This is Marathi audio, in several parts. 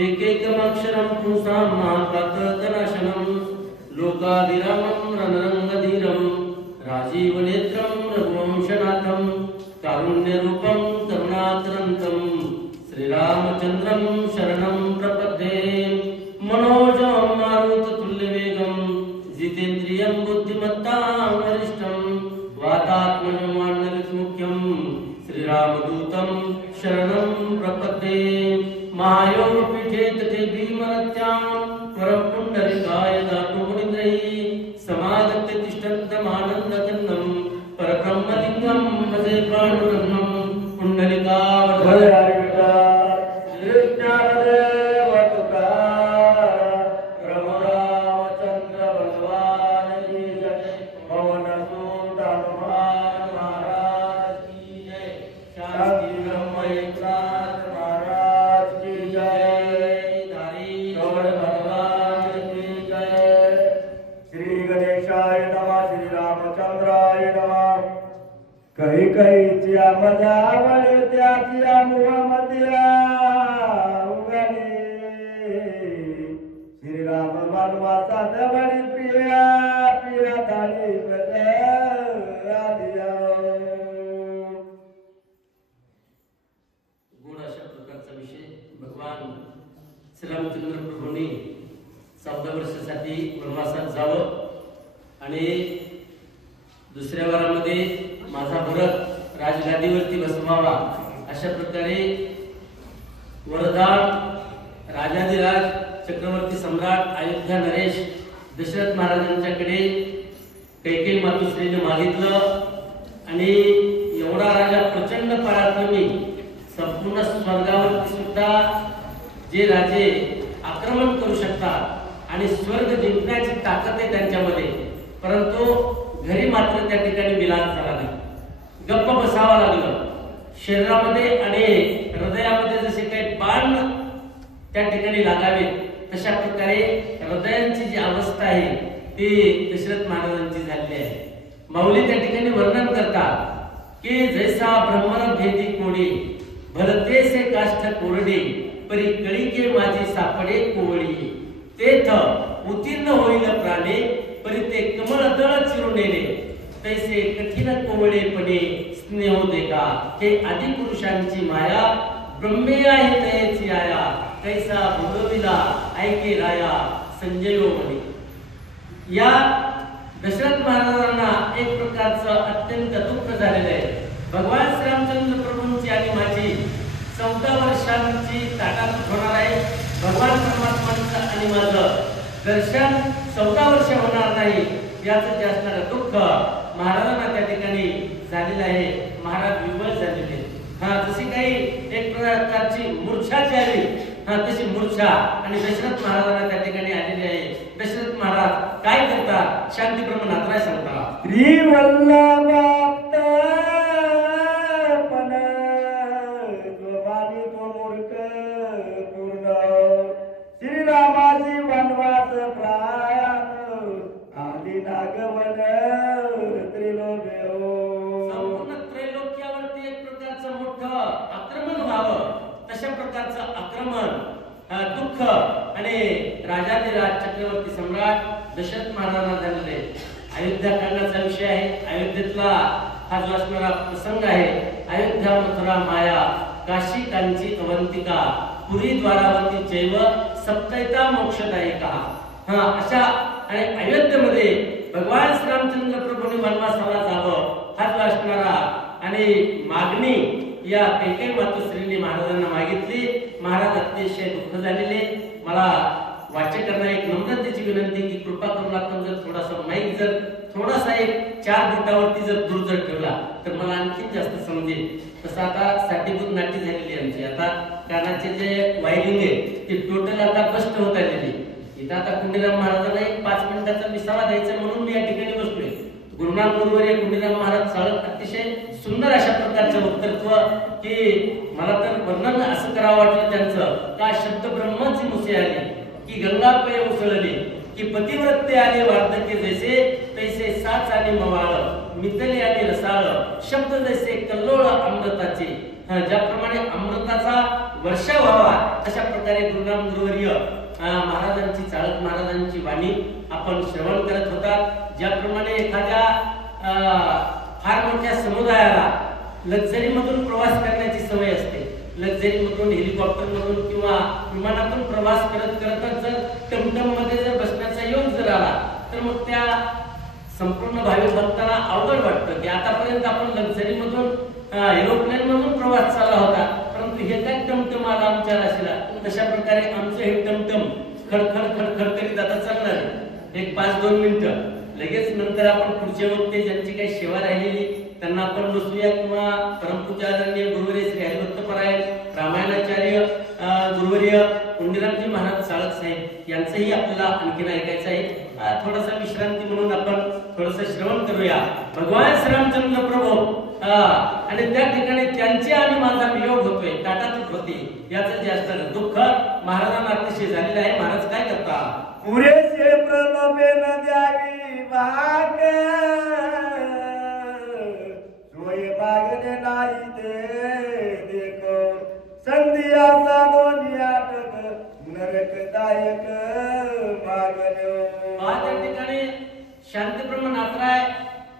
एकैकमक्षरं पुंसां महापातकनाशनं लोकाभिरामं रणरङ्गधीरं राजीवनेत्रं रघुवंशनाथं कारुण्यरूपं करुणाकरन्तं श्रीरामचन्द्रं शरणं प्रपद्ये मनोजं मारुततुल्यवेगं जितेन्द्रियं बुद्धिमत्तां वरिष्ठं वातात्मजं वानरमुख्यं श्रीरामदूतं शरणं प्रपद्ये महायोगपीठे तथे भीमरत्यां परपुण्डरीकाय दातुमुनीन्द्रैः समागत्य तिष्ठन्तमानन्दघनं परब्रह्मलिङ्गं भजे पाण्डुरङ्गं पुण्डरीकावधे कैकईच्या मजावळे त्याच्या मुहामध्या उगले श्रीराम वनवासा जवळी प्रिया प्रिया धाडी गुण अशा प्रकारचा विषय भगवान श्रीरामचंद्र प्रभूंनी 14 वर्षासाठी वनवासात जावं आणि दुसऱ्या वरामध्ये माझा भरत राजगादीवरती बसवावा अशा प्रकारे वरदान राजाधिराज चक्रवर्ती सम्राट अयोध्या नरेश दशरथ महाराजांच्याकडे कैकेयी मातुश्रीने मागितलं आणि एवढा राजा प्रचंड पराक्रमी संपूर्ण स्वर्गावरती सुद्धा जे राजे आक्रमण करू शकतात आणि स्वर्ग जिंकण्याची ताकद आहे त्यांच्यामध्ये, परंतु घरी मात्र त्या ठिकाणी विलास झाला नाही, गप्प बसावं लागलं. शरीरामध्ये आणि हृदयामध्ये जसे काही बाण त्या ठिकाणी लागावे तशा प्रकारे हृदयांची जी अवस्था आहे ती दशरथ महाराजांची झालेली आहे. माऊली त्या ठिकाणी वर्णन करतात की जैसा ब्रह्मन भेदी कोडी भरते से काष्ठ कोरडे परी कळीके माझी सापडे कोवळी तेथ उत्तीर्ण होईल प्राणे परी ते कमळ दळ चिरून नेले तैसे कठीण कोवळेपणे स्नेह देखा हे आदिपुरुषांची माया ब्रह्मे आहे तयाची आया कैसा भोगविला ऐके राया संजयो म्हणे. या दशरथ महाराजांना एक प्रकारचं अत्यंत दुःख झालेलं आहे. भगवान श्रीरामचंद्र प्रभूंची आणि माझी 14 वर्षांची ताटातूट होणार आहे. भगवान परमात्मांचं आणि माझं दर्शन 14 वर्ष होणार नाही याचं जे असणारं दुःख महाराजांना त्या ठिकाणी झालेलं आहे. महाराज विवळ झालेले. जशी काही एक प्रकारची मूर्छा आली तशी मूर्छा आणि दशरथ महाराजांना त्या ठिकाणी आलेली आहे. दशरथ महाराज काय करतात शांतीप्रमाण नातराय सांगतात. श्री वल्लभाप्त पण जोमानी तो मूर्ख पूर्ण श्रीरामाची वनवास प्राण आदि नागवन त्रिलोक्यो संपूर्ण त्रैलोक्यावरती एक प्रकारचं मोठं आक्रमण व्हावं तशा प्रकारचं आक्रमण दुःख आणि राजाधिराज चक्रवर्ती सम्राट दशरथ महाराजांना झालेले. अयोध्या कांडाचा विषय आहे. अयोध्येतला हा जो असणारा प्रसंग आहे. अयोध्या मथुरा माया काशी कांची अवंतिका पुरी द्वारावती चैव सप्तैता मोक्षदायिका. अशा आणि अयोध्येमध्ये भगवान श्रीरामचंद्र प्रभूंनी वनवासाला जावं हा जो असणारा आणि मागणी या कैकेयी मातुश्रींनी महाराजांना मागितली. महाराज अतिशय दुःख झालेले. मला वाचकांना एक नम्रतेची विनंती की कृपा करून आपण जर थोडासा माईक जर थोडासा एक 4 बोटावरती जर दूर जर ठेवला तर मला आणखी जास्त समजेल. तसं आता साठीभूत नाट्य झालेली आमची. आता कानाचे जे वायरिंग आहे ते टोटल आता स्पष्ट होत आलेली. इथं आता कुंडीराम महाराजांना एक 5 मिनिटाचा विसावा द्यायचा म्हणून मी या ठिकाणी बसलोय. गुरुनाथ गुरुवर्य कुंडीराम महाराज चालत अतिशय सुंदर अशा प्रकारचं वक्तृत्व की मला तर वर्णन असं करावं वाटलं त्यांचं का शब्द ब्रह्माची मुसे आली की गंगा पे उसळली की पतिव्रते आले वार्धके जैसे तैसे साच आणि मवाळ मितले आणि रसाळ शब्द जैसे कल्लोळ अमृताचे. ज्याप्रमाणे अमृताचा वर्षा व्हावा अशा प्रकारे गुरुनाम गुरुवर्य महाराजांची चाळक महाराजांची वाणी आपण श्रवण करत होता। ज्याप्रमाणे एखाद्या फार मोठ्या समुदायाला लक्झरी मधून प्रवास करण्याची सवय असते, लक्झरी मधून हेलिकॉप्टर मधून किंवा विमानातून प्रवास करत करत जर टमटम मध्ये जर बसण्याचा योग जर आला तर मग त्या संपूर्ण भाविक भक्तांना अवघड वाटतं की आतापर्यंत आपण लक्झरी मधून एरोप्लेन मधून प्रवास चालला होता, परंतु हे काय टमटम आला आमच्या राशीला। तशा प्रकारे आमचं हे टमटम खडखड खडखड करीत आता चालणार आहे एक 5-2 मिनिटं, लगेच नंतर आपण पुढचे वक्ते ज्यांची काही सेवा राहिलेली त्यांना आपण बसूया किंवा परमपूज्य आदरणीय गुरुवर्य श्री हरिभक्तपरायण रामायणाचार्य गुरुवर्य पुंडीरामजी महाराज चाळक साहेब यांचंही आपल्याला आणखीन ऐकायचं आहे। थोडासा विश्रांती म्हणून आपण थोडंसं श्रवण करूया भगवान श्रीरामचंद्र प्रभू आणि त्या ठिकाणी त्यांचे आणि माझा वियोग होतोय, टाटातूट होते, याचं जास्त दुःख महाराजांना अतिशय झालेलं आहे। महाराज काय करतात? पुरेसे प्रलोभे न द्यावी वाक, सोय मागणे नाही ते देखो, संधी असा दोन्ही आटक नरकदायक मागण्यो। त्या ठिकाणी शांतीब्रह्म नाथराय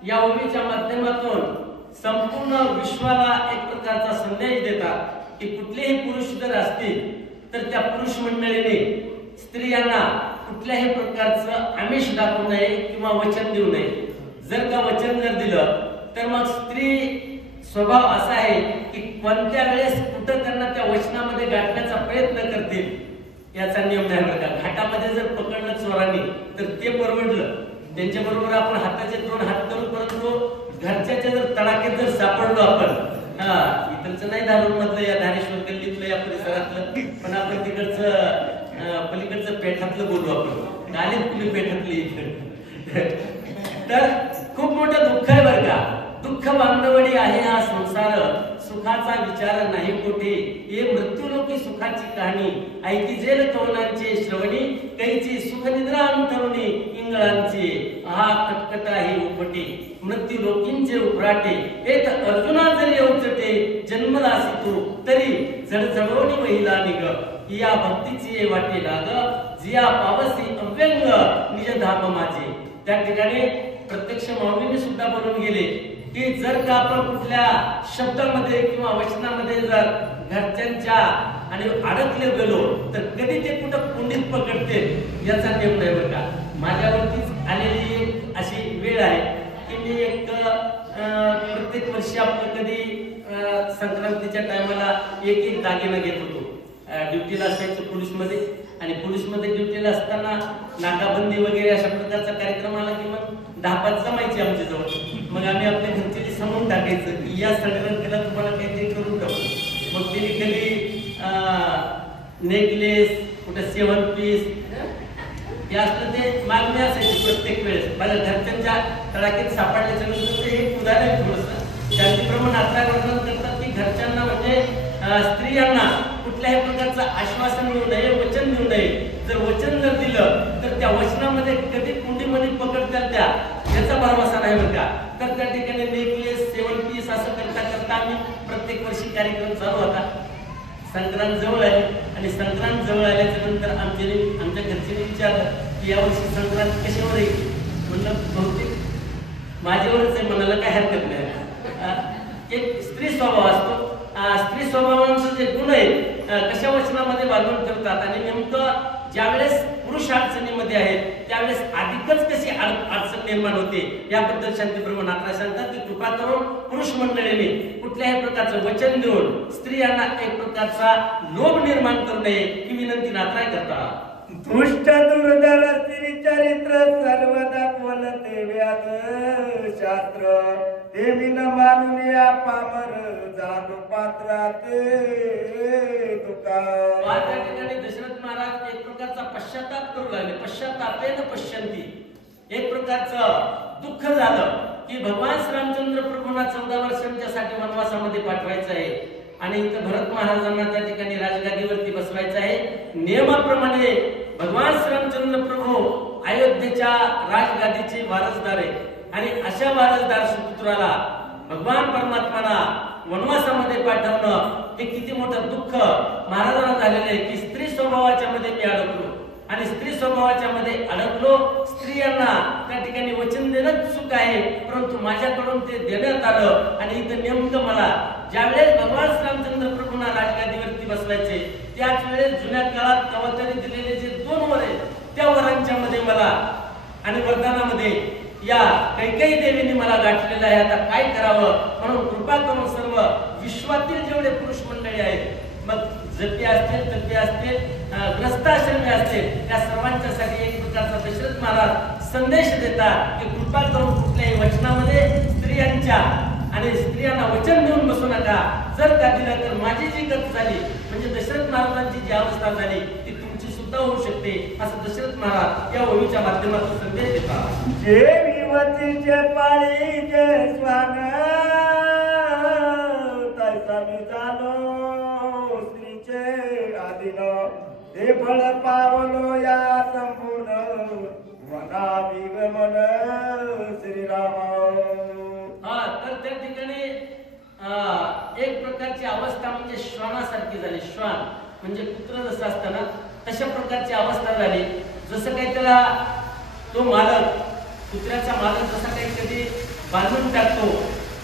या ओवीच्या माध्यमातून संपूर्ण विश्वाला एक प्रकारचा संदेश देतात की कुठलेही पुरुष जर असतील तर त्या पुरुष मंडळीने स्त्रियांना कुठल्याही प्रकारचं आमिष दाखवू नये किंवा वचन देऊ नये। जर का वचन जर दिलं तर मग स्त्री स्वभाव असा आहे की कोणत्या वेळेस कुठं त्यांना त्या वचनामध्ये गाठण्याचा प्रयत्न करतील याचा नियम नाही बरं का। घाटामध्ये जर पकडलं चोरांनी तर ते परवडलं, त्यांच्या बरोबर आपण हाताचे 2 हात करू, परंतु घरच्याच्या जर तडाख्यात जर सापडलो आपण, इकडचं नाही दारून मधलं या धारेश्वर गल्लीतलं या परिसरातलं, पण आपण तिकडचं पलीकडचं पेठातलं बोलू आपण, गालीत कुली पेठातली इकडे। तर खूप मोठं दुःख आहे बरं का, दुःख बांधवडी आहे हा संसार, सुखाचा विचार नाही कोठे, ये मृत्यूलोकी सुखाची कहाणी, ऐकी जेल कवनांचे श्रवणी, कैची सुख निद्रा अंतरुणी इंगळांचे, हा कटकट आहे उपटे, मृत्यू लोकींचे उपराटे, एक अर्जुना जरी उचटे, जन्मदासी तू तरी जडजडोनी वहिला निग, या भक्तीची वाटे लाग, जिया पावसी अव्यंग निज धाम माझे। त्या ठिकाणी प्रत्यक्ष माऊलीने सुद्धा बोलून गेले की जर का आपण कुठल्या शब्दामध्ये किंवा वचनामध्ये जर घरच्यांच्या आणि अडकले गेलो तर कधी ते कुठं कुंडीत पकडते याचा नियम नाही बरं का। माझ्यावरतीच आलेली अशी वेळ आहे की मी एक प्रत्येक वर्षी आपलं कधी संक्रांतीच्या टायमाला एक दागिना घेत होतो। ड्युटीला असायचो पोलीसमध्ये, आणि पोलीसमध्ये ड्युटीला असताना नाकाबंदी वगैरे अशा प्रकारचा कार्यक्रम आला की मग 10-5 जमायचे आमच्या जवळ, मग आम्ही आपल्या घरचे सांगून टाकायचं की या संक्रांतीला तुम्हाला काहीतरी करून टाकू। मग त्यांनी कधी नेकलेस, कुठे 7 पीस हे असलं ते मागणी असायची प्रत्येक वेळेस। माझ्या घरच्यांच्या तडाख्यात सापडल्याच्या नंतर ते एक उदाहरण आहे थोडंसं शांतीप्रमाण नाथराय वर्णन करतात की घरच्यांना म्हणजे स्त्रियांना कुठल्याही प्रकारचं आश्वासन देऊ नये, वचन देऊ नये। जर वचन जर दिलं तर त्या वचनामध्ये कधी कुंडीमध्ये पकडतात त्या याचा भरवसा नाही बरं का। तर त्या ठिकाणी नेकलेस 7 पीस असं करता करता आम्ही प्रत्येक वर्षी कार्यक्रम चालू होता। संक्रांत जवळ आली आणि संक्रांत जवळ आल्याच्या नंतर आमच्या घरच्यांनी विचारलं की यावर्षी संक्रांत कशावर येईल, म्हणलं बहुतेक माझ्यावरच आहे, म्हणाला काय हरकत नाही। एक स्त्री स्वभाव असतो, स्त्री स्वभावांचे जे गुण आहेत कशा वचनामध्ये बांधून ठेवतात, आणि नेमकं ज्यावेळेस पुरुष अडचणीमध्ये आहेत त्यावेळेस अधिकच कशी अडचण निर्माण होते याबद्दल शांतीप्रभू नाथराय सांगतात की कृपा करून पुरुष मंडळीने कुठल्याही प्रकारचं वचन देऊन स्त्रियांना एक प्रकारचा लोभ निर्माण करू नये ही विनंती नाथराय करतात। दुष्ट दुर्धर स्त्री चरित्र सर्वदा बोलते व्याध शास्त्र, ते बिन मानून या पामर जाणू पात्रात तुका। त्या ठिकाणी दशरथ महाराज एक प्रकारचा पश्चाताप करू लागले, पश्चातापेन पश्यंती, एक प्रकारचं दुःख झालं की भगवान श्रीरामचंद्र प्रभूंना 14 वर्षांच्यासाठी वनवासामध्ये पाठवायचं आहे आणि इथं भरत महाराजांना त्या ठिकाणी राजगादीवरती बसवायचं आहे। नियमाप्रमाणे भगवान श्रीरामचंद्र प्रभू अयोध्येच्या राजगादीचे वारसदार आहे आणि अशा वारसदार सुपुत्राला भगवान परमात्माला वनवासामध्ये पाठवणं हे किती मोठं दुःख महाराजांना झालेलं आहे की स्त्री स्वभावाच्या मध्ये मी अडकलो आणि स्त्री स्वभावाच्या मध्ये अडकलो. स्त्रियांना त्या ठिकाणी वचन देणं चूक आहे, परंतु माझ्याकडून ते देण्यात आलं. आणि इथं नेमकं मला ज्यावेळेस भगवान श्रीरामचंद्र प्रभूंना राजगादीवरती बसवायचे त्याच वेळेस जुन्या काळात कवतरी दिलेले जे 2 वर आहेत त्या वरांच्या मध्ये मला आणि वरदानामध्ये या कैकेयी देवीने मला गाठलेलं आहे. आता काय करावं म्हणून कृपा करून सर्व विश्वातील जेवढे पुरुष मंडळी आहेत, मग जपी असतील, तपी असतील, ग्रस्ताश्रमी असतील, त्या सर्वांच्यासाठी एक प्रकारचा दशरथ महाराज संदेश देतात की कृपा करून कुठल्याही वचनामध्ये स्त्रियांच्या आणि स्त्रियांना वचन देऊन बसू नका. जर का दिलं तर माझी जी गत झाली म्हणजे दशरथ महाराजांची जी अवस्था झाली ती तुमची सुद्धा होऊ शकते, असं दशरथ महाराज या ओळीच्या माध्यमातून संदेश देतात. जे विवतीचे पाळीचे स्वान तैसा मी झालो स्त्रीचे आदिन ते फळ पावलो या संपूर्ण वनाभिगमन श्रीराम. तर त्या ठिकाणी एक प्रकारची अवस्था म्हणजे श्वानासारखी झाली. श्वान म्हणजे कुत्र जसं असतं ना तशा प्रकारची अवस्था झाली. जसं काही त्याला तो मालक, कुत्र्याचा मालक जसा काही कधी बांधून टाकतो,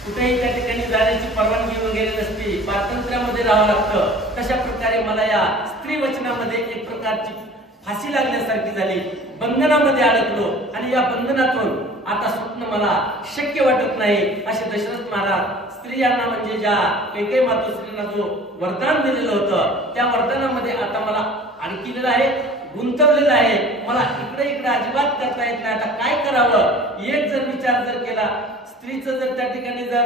कुठेही त्या ठिकाणी जाण्याची परवानगी वगैरे नसते, स्वातंत्र्यामध्ये राहावं लागतं, तशा प्रकारे मला या स्त्री वचनामध्ये एक प्रकारची फाशी लागण्यासारखी झाली. बंधनामध्ये अडकलो आणि या बंधनातून आता सुटणं मला शक्य वाटत नाही. असे दशरथ महाराज स्त्रियांना म्हणजे ज्या कैकेयी मातोश्रींना जो वरदान दिलेलं होतं त्या वरदानामध्ये आता मला अडकिलेलं आहे, गुंतवलेलं आहे. मला इकडे अजिबात करता येत नाही. आता काय करावं एक जर विचार जर केला, स्त्रीचं जर त्या ठिकाणी जर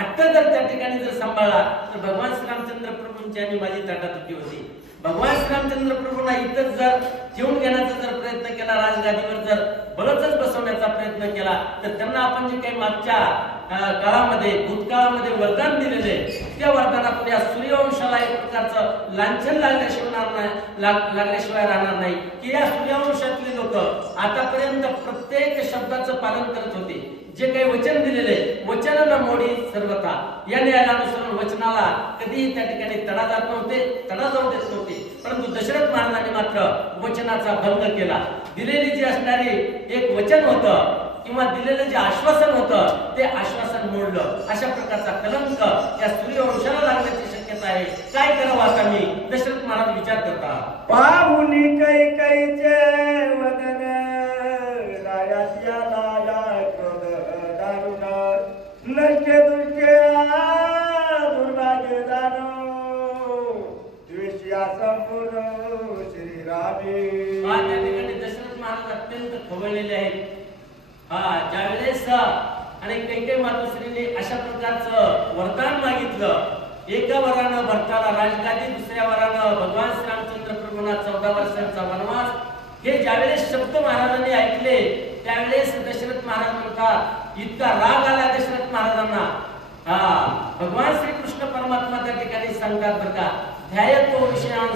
हट्ट जर त्या ठिकाणी जर सांभाळला तर भगवान श्रीरामचंद्र प्रभूंची आणि माझी ताटातुटी होती. भगवान श्रीरामचंद्र प्रभूंना इथंच जर ठेवून घेण्याचा जर प्रयत्न केला, राजगादीवर जर बळच बसवण्याचा प्रयत्न केला तर त्यांना आपण जे काही मागच्या काळामध्ये भूतकाळामध्ये वरदान दिलेले त्या वरदानातून या सूर्यवंशाला एक प्रकारचं लांछन लागल्याशिवाय राहणार नाही. की या सूर्यवंशातले लोक आतापर्यंत प्रत्येक शब्दाचं पालन करत होते. जे काही वचन दिलेले वचन न मोडी सर्वथा या न्यायानुसार वचनाला कधीही त्या ठिकाणी तडा जात नव्हते, तडा जाऊ देत नव्हते. परंतु दशरथ महाराजांनी मात्र वचनाचा भंग केला. दिलेली जी असणारी एक वचन होतं किंवा दिलेलं जे आश्वासन होतं ते आश्वासन मोडलं. अशा प्रकारचा कलंक या सूर्यवंशाला लागण्याची शक्यता आहे. काय करावं आता मी दशरथ महाराज विचार करतात. पाहुनी कैकेयीचे वदन रायाच्या लाया क्रोध दारुण नष्टे दुष्टे दुर्भाग्य दानो द्वेष्या संपूर्ण श्रीरामे. त्या ठिकाणी दशरथ महाराज अत्यंत खवळलेले आहेत. ज्यावेळेस आणि कैकेयी मातोश्रीने अशा प्रकारचं वरदान मागितलं, एका वरानं भरताला राजगादी, दुसऱ्या वरानं भगवान श्रीरामचंद्र प्रभूंना 14 वर्षांचा वनवास, हे ज्यावेळेस शब्द महाराजांनी ऐकले त्यावेळेस दशरथ महाराज म्हणतात इतका राग आला दशरथ महाराजांना. भगवान श्रीकृष्ण परमात्मा त्या ठिकाणी सांगतात बरं का, ध्यायतो विषयान्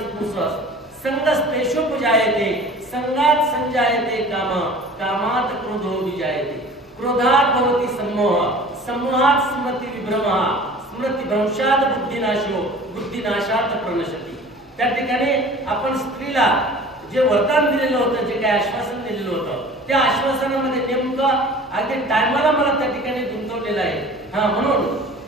संगस्तेषु पूजायते संगात संजायते काम कामात क्रोधो विजायते क्रोधात भवति सम्मोह सम्मोहात स्मृती विभ्रमः स्मृती भ्रंशात बुद्धिनाशो बुद्धिनाशात प्रणशती. त्या ठिकाणी आपण स्त्रीला जे वरदान दिलेलं होतं, जे काही आश्वासन दिलेलं होतं त्या आश्वासनामध्ये नेमकं अगदी टायमाला मला त्या ठिकाणी गुंतवलेलं आहे. म्हणून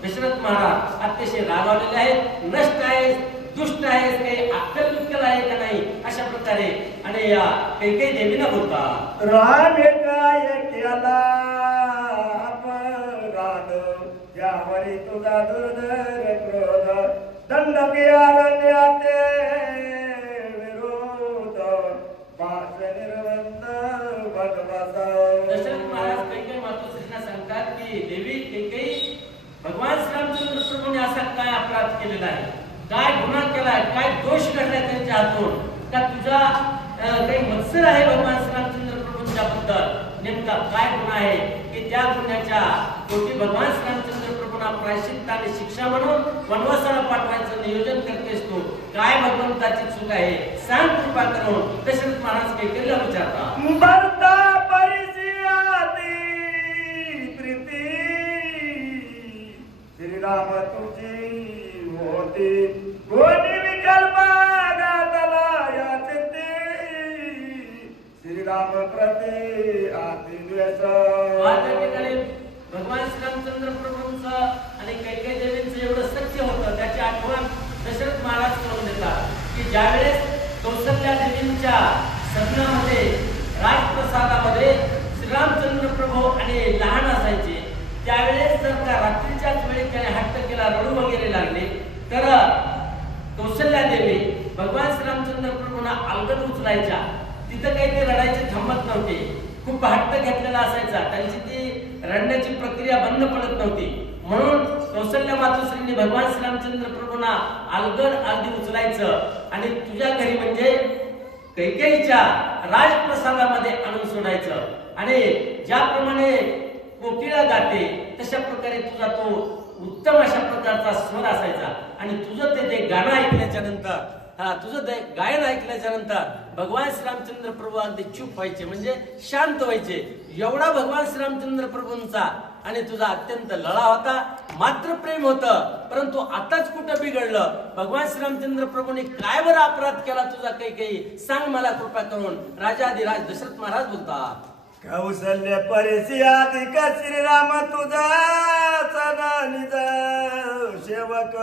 दशरथ महाराज अतिशय रागावलेले आहेत, नष्ट आहे, दुष्ट आहे, काही अक्कल बिक्कल आहे का नाही अशा प्रकारे. आणि या कैकेयी देवीला बोलतात राम काय केला अपराध त्यावरी तुझा दुर्धर क्रोध दंड केल्याते विरोध पास निर्बंध भगवत. दशरथ महाराज कैकेयी मातोश्रींना सांगतात की देवी कैकेयी, भगवान श्रीरामचंद्र प्रभूने असा काय अपराध केलेला आहे, काय गुन्हा केलाय, काय दोष घडलाय त्यांच्या हातून, का तुझा काही मत्सर आहे भगवान श्रीरामचंद्र प्रभूंच्या बद्दल, नेमका काय गुन्हा आहे की त्या गुन्ह्याच्या पोटी भगवान श्रीरामचंद्र प्रभूंना प्रायश्चित्त आणि शिक्षा म्हणून वनवासाला पाठवायचं नियोजन करतेस तू, काय भगवंताची चूक आहे सांग कृपा करून. दशरथ महाराज कैकेयीला विचारतात भरता परिसियाती प्रीती श्रीराम तुझी होती कोणी विकल्प गातला याचे ते श्रीराम प्रती आतिद्वेष भगवान श्रीरामचंद्र प्रभूंचं आणि कैकेयी देवींचं एवढं सत्य होतं त्याची आठवण दशरथ महाराज करून देतात की ज्यावेळेस कौसल्या देवींच्या सदनामध्ये राजप्रसादामध्ये श्रीरामचंद्र प्रभू आणि लहान असायचे त्यावेळेस जर का रात्रीच्याच वेळी त्याने हट्ट केला रडू वगैरे लागले तर कौसल्या देवी भगवान श्रीरामचंद्र प्रभूंना अलगद उचलायच्या तिथं काही ते रडायचे थांबत नव्हते खूप हट्ट घेतलेला असायचा त्यांची ती रडण्याची प्रक्रिया बंद पडत नव्हती म्हणून कौसल्या मातोश्रींनी भगवान श्रीरामचंद्र प्रभूंना अलगद अगदी उचलायचं आणि तुझ्या घरी म्हणजे कैकेयीच्या राजप्रसादामध्ये आणून सोडायचं आणि ज्याप्रमाणे कोकिळा गाते तशा प्रकारे तुझा तो उत्तम अशा प्रकारचा स्वर असायचा आणि तुझं ते गाणं ऐकल्याच्या नंतर तुझं ते गायन ऐकल्याच्या नंतर भगवान श्रीरामचंद्र प्रभू अगदी चूप व्हायचे म्हणजे शांत व्हायचे एवढा भगवान श्रीरामचंद्र प्रभूंचा आणि तुझा अत्यंत लळा होता मात्र प्रेम होतं परंतु आताच कुठं बिघडलं भगवान श्रीरामचंद्र प्रभूंनी काय बरं अपराध केला तुझा काही सांग मला कृपा करून राजाधिराज दशरथ महाराज बोलतात कौसल्य परिसी अधिक श्रीराम तुझा सदा निज सेवक